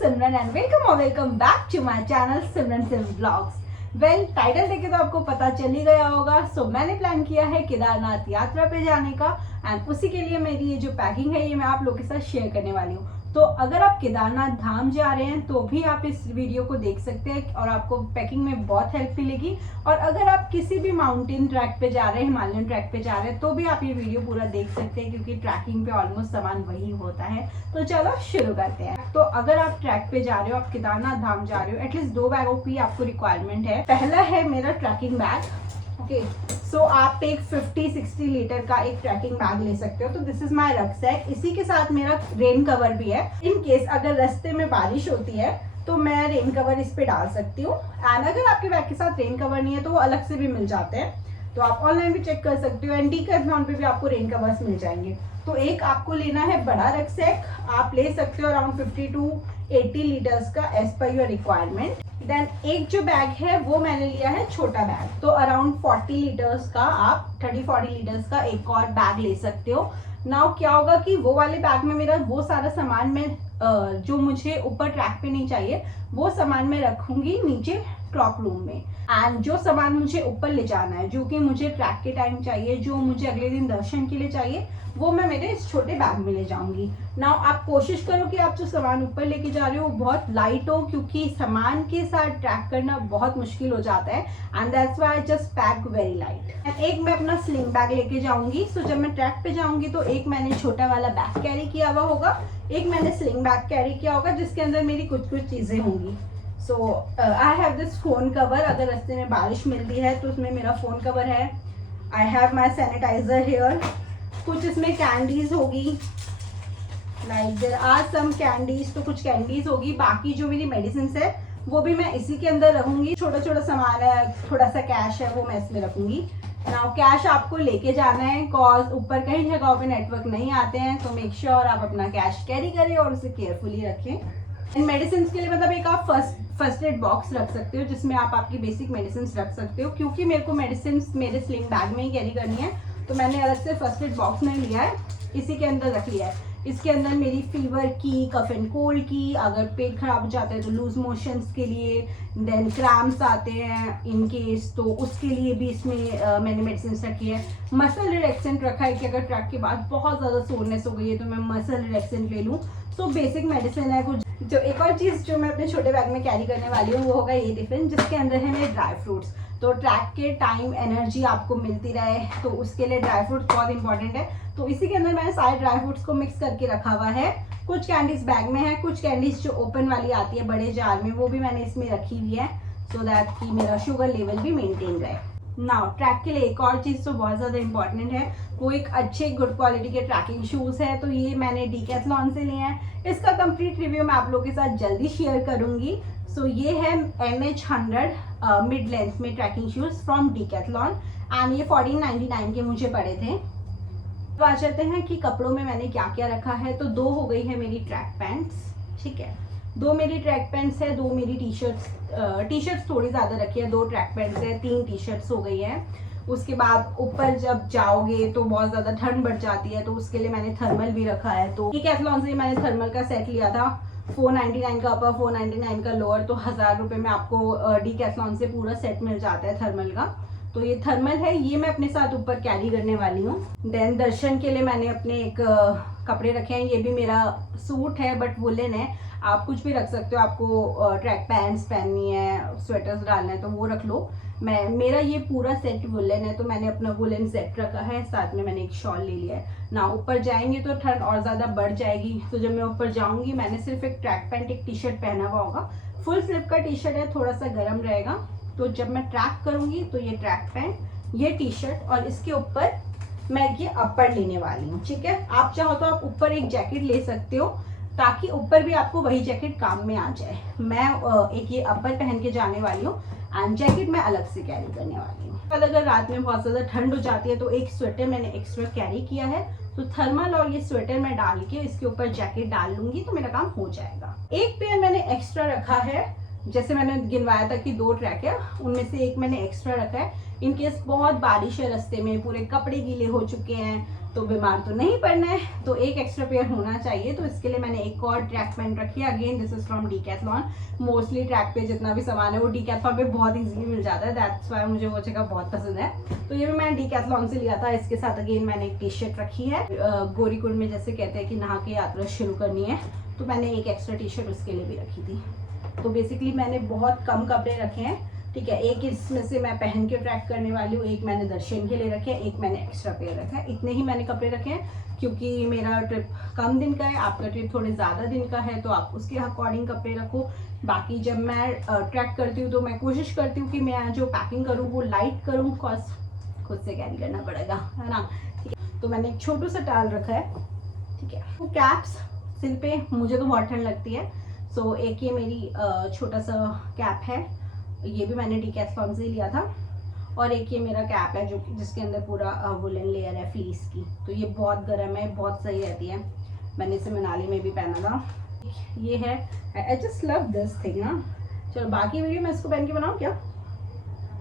Simran and welcome back to my channel Simran sim blogs. Well, title देखे तो आपको पता चल ही गया होगा। सो मैंने प्लान किया है केदारनाथ यात्रा पे जाने का एंड उसी के लिए मेरी ये जो पैकिंग है ये मैं आप लोगों के साथ शेयर करने वाली हूँ। तो अगर आप केदारनाथ धाम जा रहे हैं तो भी आप इस वीडियो को देख सकते हैं और आपको पैकिंग में बहुत हेल्प मिलेगी। और अगर आप किसी भी माउंटेन ट्रैक पे जा रहे हैं, हिमालयन ट्रैक पे जा रहे हैं, तो भी आप ये वीडियो पूरा देख सकते हैं क्योंकि ट्रैकिंग पे ऑलमोस्ट सामान वही होता है। तो चलो शुरू करते हैं। तो अगर आप ट्रैक पे जा रहे हो, आप केदारनाथ धाम जा रहे हो, एटलीस्ट 2 बैगों की आपको रिक्वायरमेंट है। पहला है मेरा ट्रैकिंग बैग। ओके, सो आप एक 50-60 लीटर का एक ट्रैकिंग बैग ले सकते हो। तो दिस इज माय रक्सैक। इसी के साथ मेरा रेन कवर भी है। इन केस अगर रास्ते में बारिश होती है तो मैं रेन कवर इस पे डाल सकती हूँ। एंड अगर आपके बैग के साथ रेन कवर नहीं है तो वो अलग से भी मिल जाते हैं, तो आप ऑनलाइन भी चेक कर सकते हो। एंड डीकैथलॉन पे भी आपको रेन कवर्स मिल जाएंगे। तो एक आपको लेना है बड़ा रक्सैक, आप ले सकते हो अराउंड 50 to 80 लीटर्स का as per your requirement. Then एक जो बैग है वो मैंने लिया है छोटा बैग, तो अराउंड 40 लीटर्स का, आप 30-40 लीटर्स का एक और बैग ले सकते हो। नाउ क्या होगा कि वो वाले बैग में मेरा वो सारा सामान मैं जो मुझे ऊपर ट्रैक पे नहीं चाहिए वो सामान मैं रखूंगी नीचे क्लॉक रूम में। एंड जो सामान मुझे ऊपर ले जाना है, जो कि मुझे ट्रैक के टाइम चाहिए, जो मुझे अगले दिन दर्शन के लिए चाहिए, वो मैं मेरे इस छोटे बैग में ले जाऊंगी। नाउ आप कोशिश करो कि आप जो सामान ऊपर लेके जा रहे हो बहुत लाइट हो, क्योंकि सामान के साथ ट्रैक करना बहुत मुश्किल हो जाता है। And that's why I just pack very light. And एक मैं अपना स्लिंग बैग लेके जाऊंगी। सो जब मैं ट्रैक पे जाऊंगी तो एक मैंने छोटा वाला बैग कैरी किया हुआ होगा, एक मैंने स्लिंग बैग कैरी किया होगा जिसके अंदर मेरी कुछ चीजें होंगी। So I have this phone cover. अगर रास्ते में बारिश मिलती है तो उसमें मेरा फोन कवर है। I have my sanitiser here. कुछ इसमें कैंडीज होगी, like there are some candies, तो कुछ कैंडीज होगी। बाकी जो मेरी मेडिसिन है वो भी मैं इसी के अंदर रखूंगी। छोटा छोटा सामान है, थोड़ा सा कैश है, वो मैं इसमें रखूंगी। नाउ कैश आपको लेके जाना है, कॉज ऊपर कई जगहों पे नेटवर्क नहीं आते हैं, तो मेक श्योर आप अपना कैश कैरी करें और उसे केयरफुली रखें। इन मेडिसिन के लिए मतलब एक आप फर्स्ट एड बॉक्स रख सकते हो जिसमें आप आपकी बेसिक मेडिसिन रख सकते हो। क्योंकि मेरे को मेडिसिन मेरे स्लिंग बैग में ही कैरी करनी है तो मैंने अलग से फर्स्ट एड बॉक्स नहीं लिया है, इसी के अंदर रख लिया है। इसके अंदर मेरी फीवर की, कफ एंड कोल्ड की, अगर पेट खराब हो जाता है तो लूज मोशंस के लिए, देन क्रैम्प्स आते हैं इन केस, तो उसके लिए भी इसमें मैंने मेडिसिन रखी है। मसल रिलैक्सेंट रखा है कि अगर ट्रैक के बाद बहुत ज़्यादा सोरनेस हो गई है तो मैं मसल रिलैक्सेंट ले लूँ। सो बेसिक मेडिसिन है कुछ। जो एक और चीज़ जो मैं अपने छोटे बैग में कैरी करने वाली हूँ वो होगा ये टिफिन, जिसके अंदर है मेरे ड्राई फ्रूट्स। तो ट्रैक के टाइम एनर्जी आपको मिलती रहे तो उसके लिए ड्राई फ्रूट्स बहुत इंपॉर्टेंट है। तो इसी के अंदर मैंने सारे ड्राई फ्रूट्स को मिक्स करके रखा हुआ है। कुछ कैंडीज बैग में है, कुछ कैंडीज जो ओपन वाली आती है बड़े जार में वो भी मैंने इसमें रखी हुई है, सो दैट कि मेरा शुगर लेवल भी मेंटेन रहे। नाउ ट्रैक के लिए एक और चीज़ तो बहुत ज़्यादा इंपॉर्टेंट है, वो एक अच्छे गुड क्वालिटी के ट्रैकिंग शूज़ है। तो ये मैंने डीकैथलॉन से लिए हैं। इसका कंप्लीट रिव्यू मैं आप लोगों के साथ जल्दी शेयर करूंगी। सो ये है MH100 मिड लेंथ में trekking shoes from Decathlon and ये 1499 के मुझे पड़े थे। तो आ जाते हैं कि कपड़ों में मैंने क्या क्या रखा है। तो 2 हो गई है मेरी ट्रैक पैंट्स, ठीक है, 2 मेरी ट्रैक पैंट्स है, 2 मेरी टी शर्ट्स थोड़ी ज़्यादा रखी है, 2 ट्रैक पैंट्स है, 3 टी शर्ट्स हो गई है। उसके बाद ऊपर जब जाओगे तो बहुत ज़्यादा ठंड बढ़ जाती है तो उसके लिए मैंने थर्मल भी रखा है। तो डीकैथलॉन से मैंने थर्मल का सेट लिया था, 499 का अपर, 499 का लोअर, तो 1000 रुपये में आपको डीकैथलॉन से पूरा सेट मिल जाता है थर्मल का। तो ये थर्मल है, ये मैं अपने साथ ऊपर कैरी करने वाली हूँ। देन दर्शन के लिए मैंने अपने एक कपड़े रखे हैं, ये भी मेरा सूट है बट वुलन है, आप कुछ भी रख सकते हो। आपको ट्रैक पैंट्स पहननी है, स्वेटर्स डालना है तो वो रख लो। मेरा ये पूरा सेट वुलन है तो मैंने अपना वुलन सेट रखा है, साथ में मैंने एक शॉल ले लिया है ना। ऊपर जाएंगे तो ठंड और ज़्यादा बढ़ जाएगी, तो जब मैं ऊपर जाऊंगी मैंने सिर्फ एक ट्रैक पैंट, एक टी शर्ट पहना हुआ होगा। फुल स्लीव का टी शर्ट है, थोड़ा सा गर्म रहेगा। तो जब मैं ट्रैक करूंगी तो ये ट्रैक पैंट, ये टी शर्ट और इसके ऊपर मैं ये अपर लेने वाली हूँ, ठीक है। आप चाहो तो आप ऊपर एक जैकेट ले सकते हो ताकि ऊपर भी आपको वही जैकेट काम में आ जाए। मैं एक ये अपर पहन के जाने वाली हूँ एंड जैकेट मैं अलग से कैरी करने वाली हूँ। अगर रात में बहुत ज़्यादा ठंड हो जाती है तो एक स्वेटर मैंने एक्स्ट्रा कैरी किया है, तो थर्मल और ये स्वेटर मैं डाल के इसके ऊपर जैकेट डाल लूंगी तो मेरा काम हो जाएगा। एक पेयर मैंने एक्स्ट्रा रखा है, जैसे मैंने गिनवाया था कि 2 ट्रैक है, उनमें से एक मैंने एक्स्ट्रा रखा है। इन केस बहुत बारिश है रास्ते में, पूरे कपड़े गीले हो चुके हैं, तो बीमार तो नहीं पड़ना है, तो एक एक्स्ट्रा पेयर होना चाहिए। तो इसके लिए मैंने एक और ट्रैक पैंट रखी है। Again this is from Decathlon. Mostly track पे जितना भी सामान है वो डीकैथलॉन पे बहुत इजीली मिल जाता है, दैट्स वाई मुझे वो जगह बहुत पसंद है। तो ये भी मैंने डीकैथलॉन से लिया था। इसके साथ अगेन मैंने एक टी शर्ट रखी है। गौरीकुंड में जैसे कहते हैं कि नहा के यात्रा शुरू करनी है, तो मैंने एक एक्स्ट्रा टी शर्ट उसके लिए भी रखी थी। तो बेसिकली मैंने बहुत कम कपड़े रखे हैं, ठीक है। एक इसमें से मैं पहन के ट्रैक करने वाली हूँ, एक मैंने दर्शन के लिए रखे हैं, एक मैंने एक्स्ट्रा पेयर रखा है। इतने ही मैंने कपड़े रखे हैं क्योंकि मेरा ट्रिप कम दिन का है, आपका ट्रिप थोड़े ज़्यादा दिन का है, तो आप उसके अकॉर्डिंग कपड़े रखो। बाकी जब मैं ट्रैक करती हूँ तो मैं कोशिश करती हूँ कि मैं जो पैकिंग करूँ वो लाइट करूँ, कॉज खुद से कैरी करना पड़ेगा, है ना, ठीक है। तो मैंने एक छोटू सा टाल रखा है, ठीक है। तो कैप्स सिर पे मुझे तो बहुत ठंड लगती है, सो एक ये मेरी छोटा सा कैप है, ये भी मैंने डीकैथलॉन से ही लिया था। और एक ये मेरा कैप है जो जिसके अंदर पूरा वुलन लेयर है फ्लीस की, तो ये बहुत गर्म है, बहुत सही रहती है। मैंने इसे मनाली में भी पहना था। ये है, I just love this thing ना। चलो बाकी वीडियो मैं इसको पहन के बनाऊँ क्या,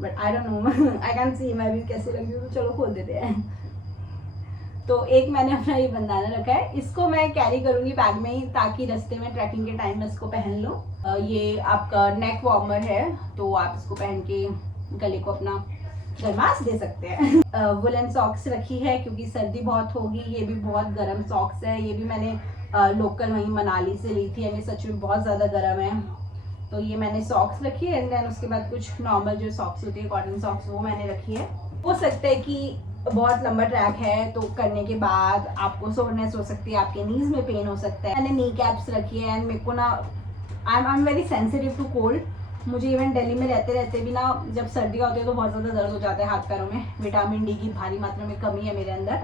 but I don't know, I can see मैं भी कैसे लगी हूँ, तो चलो खोल देते हैं। तो एक मैंने अपना ये बंदाना रखा है, इसको मैं कैरी करूंगी बैग में ही, ताकि रास्ते में ट्रैकिंग के टाइम में इसको पहन लो। ये आपका नेक वार्मर है, तो आप इसको पहन के गले को अपना गर्माश दे सकते हैं। वुलन सॉक्स रखी है क्योंकि सर्दी बहुत होगी। ये भी बहुत गर्म सॉक्स है, ये भी मैंने लोकल वहीं मनाली से ली थी, यानी सच में बहुत ज़्यादा गर्म है। तो ये मैंने सॉक्स रखी है, एंड देन उसके बाद कुछ नॉर्मल जो सॉक्स होती है कॉटन सॉक्स, वो मैंने रखी है। हो सकता है कि बहुत लंबा ट्रैक है तो करने के बाद आपको सोरनेस हो सकती है, आपके नीज में पेन हो सकता है। मैंने नी कैप्स रखी है, एंड मेरे को ना I am very sensitive to cold. मुझे इवन दिल्ली में रहते रहते भी ना जब सर्दियाँ होती है तो बहुत ज़्यादा दर्द हो जाता है हाथ पैरों में। विटामिन डी की भारी मात्रा में कमी है मेरे अंदर,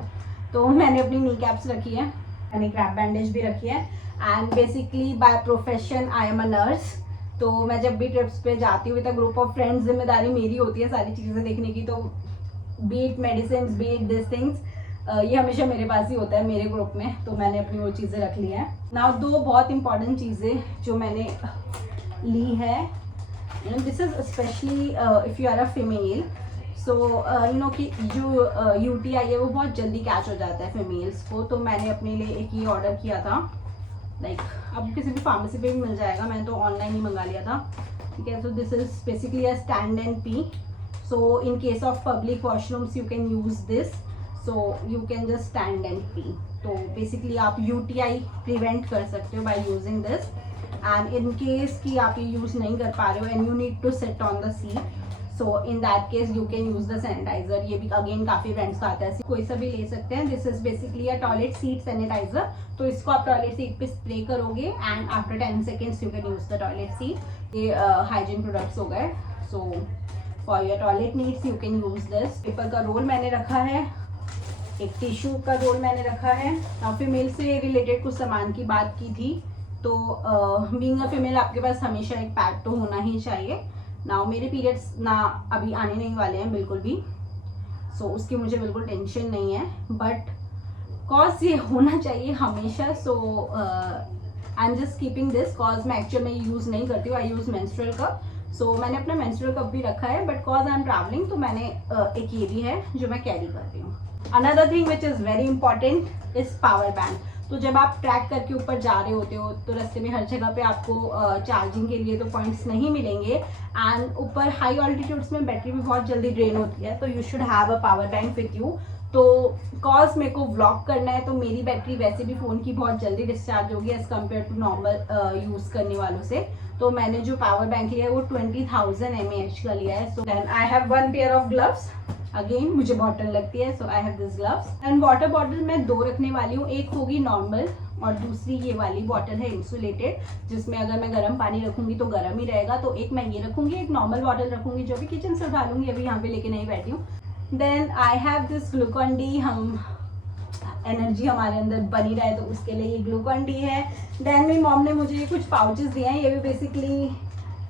तो मैंने अपनी नी कैप्स रखी है, मैंने क्रैप बैंडेज भी रखी है। And basically by profession I am a nurse, तो मैं जब भी ट्रिप्स पे जाती हूँ with a group of friends, जिम्मेदारी मेरी होती है सारी चीज़ें देखने की। तो be it medicine be it this things, ये हमेशा मेरे पास ही होता है मेरे ग्रुप में, तो मैंने अपनी वो चीज़ें रख ली हैं। नाउ दो बहुत इंपॉर्टेंट चीज़ें जो मैंने ली है, this is specially if you are a female, so you know कि जो UTI है वो बहुत जल्दी कैच हो जाता है फीमेल्स को। तो मैंने अपने लिए एक ये ऑर्डर किया था, लाइक अब किसी भी फार्मेसी पे भी मिल जाएगा, मैंने तो ऑनलाइन ही मंगा लिया था, ठीक है। So this is basically a stand and P, so in case of public washrooms you can use this, so you can just stand and pee। तो basically आप UTI prevent कर सकते हो by using this, and in case कि आप ये use नहीं कर पा रहे हो and you need to sit on the seat, so in that case you can use the sanitizer। ये भी again काफ़ी ब्रांड्स का आता है, कोई सा भी ले सकते हैं। this is basically a toilet seat sanitizer, तो इसको आप टॉयलेट सीट पे स्प्रे करोगे and after 10 seconds you can use the toilet seat। ये हाइजीन प्रोडक्ट्स हो गए, so for your toilet needs you can use this. Paper का role मैंने रखा है, एक टिश्यू का रोल मैंने रखा है। फीमेल से रिलेटेड कुछ सामान की बात की थी, तो बीइंग अ फीमेल आपके पास हमेशा एक पैड तो होना ही चाहिए। नाउ मेरे पीरियड्स ना अभी आने नहीं वाले हैं बिल्कुल भी, सो उसकी मुझे बिल्कुल टेंशन नहीं है, बट कॉज ये होना चाहिए हमेशा। So I am just keeping this, cause मैं एक्चुअल में यूज़ नहीं करती हूँ, I use menstrual cup. So मैंने अपना मेंस्ट्रुअल कप भी रखा है, but cause I am travelling तो मैंने एक ये भी है जो मैं कैरी करती हूँ। Another thing which is very important is power bank. तो जब आप ट्रैक करके ऊपर जा रहे होते हो तो रास्ते में हर जगह पे आपको चार्जिंग के लिए तो पॉइंट्स नहीं मिलेंगे, एंड ऊपर हाई ऑल्टीट्यूड्स में बैटरी भी बहुत जल्दी ड्रेन होती है, तो you should have a power bank with you. तो कॉज मेरे को व्लॉग करना है, तो मेरी बैटरी वैसे भी फ़ोन की बहुत जल्दी डिस्चार्ज होगी as compare to normal use करने वालों से। तो मैंने जो पावर बैंक लिया है वो 20,000 mAh का लिया है। So then I have one pair of gloves, again मुझे बॉटल लगती है, so I have this gloves. And water bottle मैं दो रखने वाली हूँ, एक होगी नॉर्मल और दूसरी ये वाली बॉटल है इंसुलेटेड, जिसमें अगर मैं गर्म पानी रखूंगी तो गर्म ही रहेगा। तो एक मैं ये रखूंगी, एक नॉर्मल बॉटल रखूंगी जो भी किचन से उठा लूंगी, अभी यहाँ पे लेके नहीं बैठी हूँ। Then I have this Glucon D, हम एनर्जी हमारे अंदर बनी रहे तो उसके लिए ये ग्लूकॉन डी है। देन मेरी मॉम ने मुझे ये कुछ पाउचेस दिए हैं, ये भी बेसिकली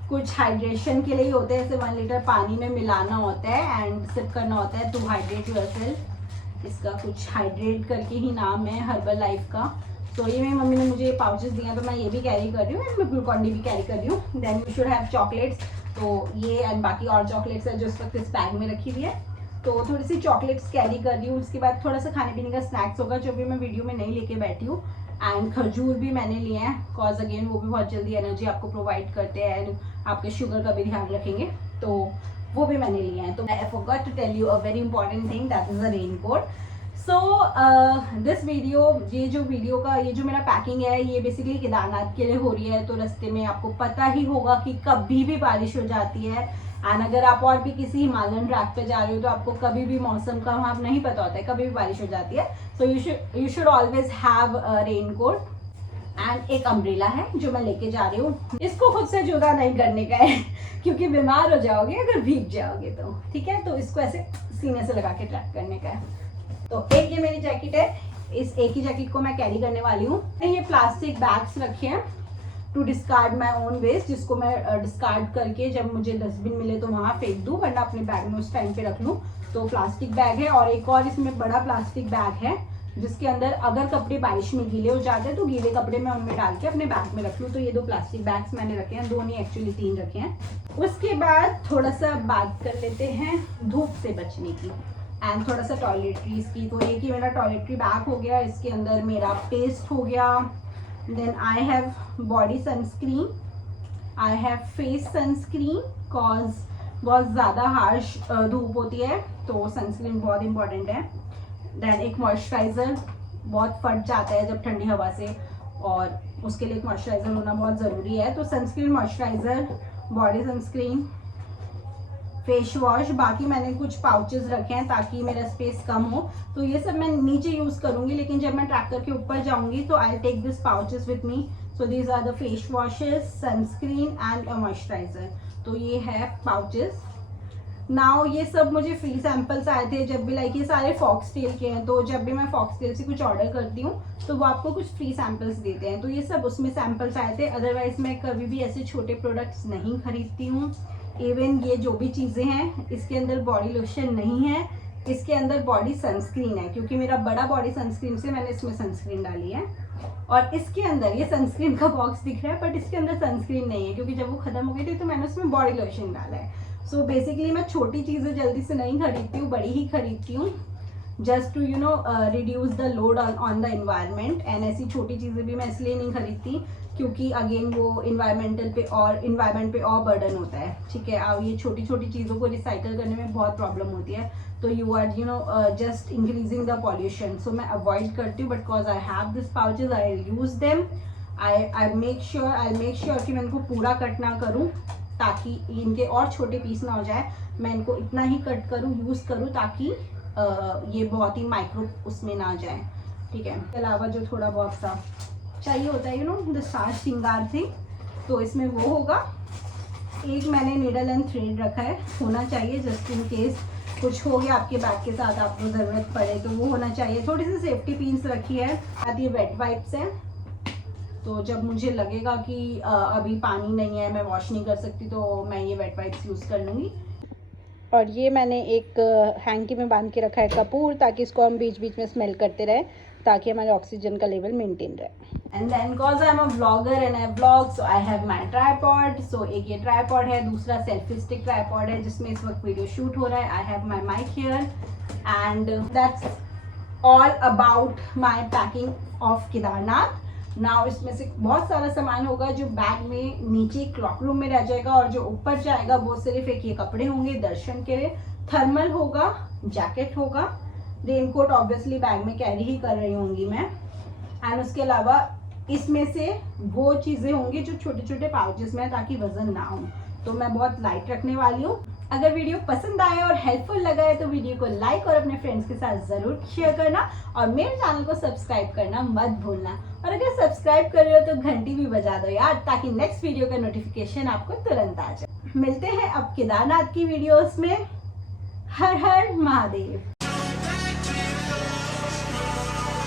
कुछ हाइड्रेशन के लिए ही होते हैं। ऐसे 1 लीटर पानी में मिलाना होता है एंड सिप करना होता है टू हाइड्रेट योरसेल्फ। इसका कुछ हाइड्रेट करके ही नाम है, हर्बल लाइफ का। तो ये मेरी मम्मी ने मुझे ये पाउचेस दिए हैं, तो मैं ये भी कैरी कर रही हूँ एंड मैं ग्लूकॉन डी भी कैरी कर रही हूँ। Then you should have chocolates. तो ये एंड बाकी और चॉकलेट्स है जो इस वक्त इस बैग में रखी हुई है। तो थोड़ी सी चॉकलेट्स कैरी कर रही हूँ। उसके बाद थोड़ा सा खाने पीने का स्नैक्स होगा जो भी मैं वीडियो में नहीं लेके बैठी हूँ। एंड खजूर भी मैंने लिए हैं कॉज अगेन वो भी बहुत जल्दी एनर्जी आपको प्रोवाइड करते हैं एंड आपके शुगर का भी ध्यान रखेंगे, तो वो भी मैंने लिए हैं। तो I forgot to tell you a very important thing, that is a raincoat. So this video, ये जो मेरा पैकिंग है ये बेसिकली केदारनाथ के लिए हो रही है। तो रास्ते में आपको पता ही होगा कि कभी भी बारिश हो जाती है एंड अगर आप और भी किसी हिमालयन ट्रैक पे जा रहे हो तो आपको कभी भी मौसम का वहाँ नहीं पता होता है, कभी भी बारिश हो जाती है। So you should always have raincoat and एक अम्ब्रेला है जो मैं लेके जा रही हूँ। इसको खुद से जुदा नहीं करने का है क्योंकि बीमार हो जाओगे अगर भीग जाओगे तो, ठीक है। तो इसको ऐसे सीने से लगा के ट्रैक करने का है। तो एक ये मेरी जैकेट है, इस एक ही जैकेट को मैं कैरी करने वाली हूँ। ये प्लास्टिक बैग्स रखे हैं to discard my own waste, जिसको मैं डिस्कार्ड करके जब मुझे डस्टबिन मिले तो वहाँ फेंक दूँ वरना अपने बैग में उस टाइम पे रख लूँ। तो प्लास्टिक बैग है और एक और इसमें बड़ा प्लास्टिक बैग है जिसके अंदर अगर कपड़े बारिश में गीले हो जाते हैं तो गीले कपड़े मैं उनमें डाल के अपने बैग में रख लूँ। तो ये 2 प्लास्टिक बैग्स मैंने रखे हैं, 2 नहीं एक्चुअली 3 रखे हैं। उसके बाद थोड़ा सा बात कर लेते हैं धूप से बचने की एंड थोड़ा सा टॉयलेटरीज की। तो एक ही मेरा टॉयलेटरी बैग हो गया, इसके अंदर मेरा पेस्ट हो गया, then I have body sunscreen, I have face sunscreen cause बहुत ज़्यादा हार्श धूप होती है तो सनस्क्रीन बहुत इंपॉर्टेंट है। देन एक मॉइस्चराइज़र, बहुत फट जाता है जब ठंडी हवा से और उसके लिए एक मॉइस्चराइज़र होना बहुत ज़रूरी है। तो sunscreen, moisturiser, body sunscreen, face wash, बाकी मैंने कुछ पाउचेस रखे हैं ताकि मेरा स्पेस कम हो। तो ये सब मैं नीचे यूज़ करूँगी लेकिन जब मैं ट्रैक्टर के ऊपर जाऊँगी तो I take this pouches with me. So these are the face washes, sunscreen and a moisturiser. तो ये है पाउचेस। नाउ ये सब मुझे फ्री सैम्पल्स आए थे जब भी, लाइक ये सारे फॉक्सटेल के हैं। तो जब भी मैं फॉक्सटेल से कुछ ऑर्डर करती हूँ तो वो आपको कुछ फ्री सैम्पल्स देते हैं, तो ये सब उसमें सैम्पल्स आए थे। अदरवाइज मैं कभी भी ऐसे छोटे प्रोडक्ट्स नहीं खरीदती हूँ। इवन ये जो भी चीज़ें हैं इसके अंदर बॉडी लोशन नहीं है, इसके अंदर बॉडी सनस्क्रीन है क्योंकि मेरा बड़ा बॉडी सनस्क्रीन से मैंने इसमें सनस्क्रीन डाली है। और इसके अंदर ये सनस्क्रीन का बॉक्स दिख रहा है बट इसके अंदर सनस्क्रीन नहीं है क्योंकि जब वो खत्म हो गई थी तो मैंने उसमें बॉडी लोशन डाला है। सो बेसिकली मैं छोटी चीज़ें जल्दी से नहीं खरीदती हूँ, बड़ी ही खरीदती हूँ just to reduce the load on the environment. And ऐसी छोटी चीज़ें भी मैं इसलिए नहीं खरीदती क्योंकि अगेन वो इन्वायरमेंट पे और बर्डन होता है, ठीक है। अब ये छोटी छोटी चीज़ों को रिसाइकल करने में बहुत प्रॉब्लम होती है तो you are just increasing the pollution. So मैं अवॉइड करती हूँ but cause I have this pouches I use them. I make sure कि मैं इनको पूरा कट ना करूँ ताकि इनके और छोटे पीस ना हो जाए। मैं इनको इतना ही कट करूँ, यूज़ करूँ ताकि ये बहुत ही माइक्रो उसमें ना जाए, ठीक है। इसके अलावा जो थोड़ा बहुत सा चाहिए होता है द साज श्रृंगार थी, तो इसमें वो होगा। एक मैंने नीडल एंड थ्रेड रखा है, होना चाहिए जस्ट इन केस कुछ हो गया आपके बैग के साथ, आपको ज़रूरत पड़े तो वो होना चाहिए। थोड़ी सी सेफ्टी पिन्स रखी है। आती है वेट वाइप्स है, तो जब मुझे लगेगा कि अभी पानी नहीं है, मैं वॉश नहीं कर सकती, तो मैं ये वेट वाइप्स यूज़ कर लूँगी। और ये मैंने एक हैंकी में बांध के रखा है कपूर, ताकि इसको हम बीच बीच में स्मेल करते रहें ताकि हमारे ऑक्सीजन का लेवल मेंटेन रहे। And then cause I am a vlogger and I vlog, so I have my tripod. So एक ये ट्राइपॉड है, दूसरा सेल्फी स्टिक ट्राइपॉड है जिसमें इस वक्त वीडियो शूट हो रहा है। I have my mic here and that's all about my packing of Kedarnath. Now इसमें से बहुत सारा सामान होगा जो बैग में नीचे क्लॉक रूम में रह जाएगा और जो ऊपर जाएगा वो सिर्फ एक ये कपड़े होंगे दर्शन के लिए। थर्मल होगा, जैकेट होगा, रेनकोट ऑब्वियसली बैग में कैरी ही कर रही होंगी मैं। एंड उसके अलावा इसमें से वो चीज़ें होंगी जो छोटे छोटे पाउचेस में ताकि वजन ना हो। तो मैं बहुत लाइट रखने वाली हूँ। अगर वीडियो पसंद आए और हेल्पफुल लगा है तो वीडियो को लाइक और अपने फ्रेंड्स के साथ ज़रूर शेयर करना और मेरे चैनल को सब्सक्राइब करना मत भूलना। और अगर सब्सक्राइब कर रहे हो तो घंटी भी बजा दो यार, ताकि नेक्स्ट वीडियो का नोटिफिकेशन आपको तुरंत आ जाए। मिलते हैं अब केदारनाथ की वीडियोस में। हर हर महादेव।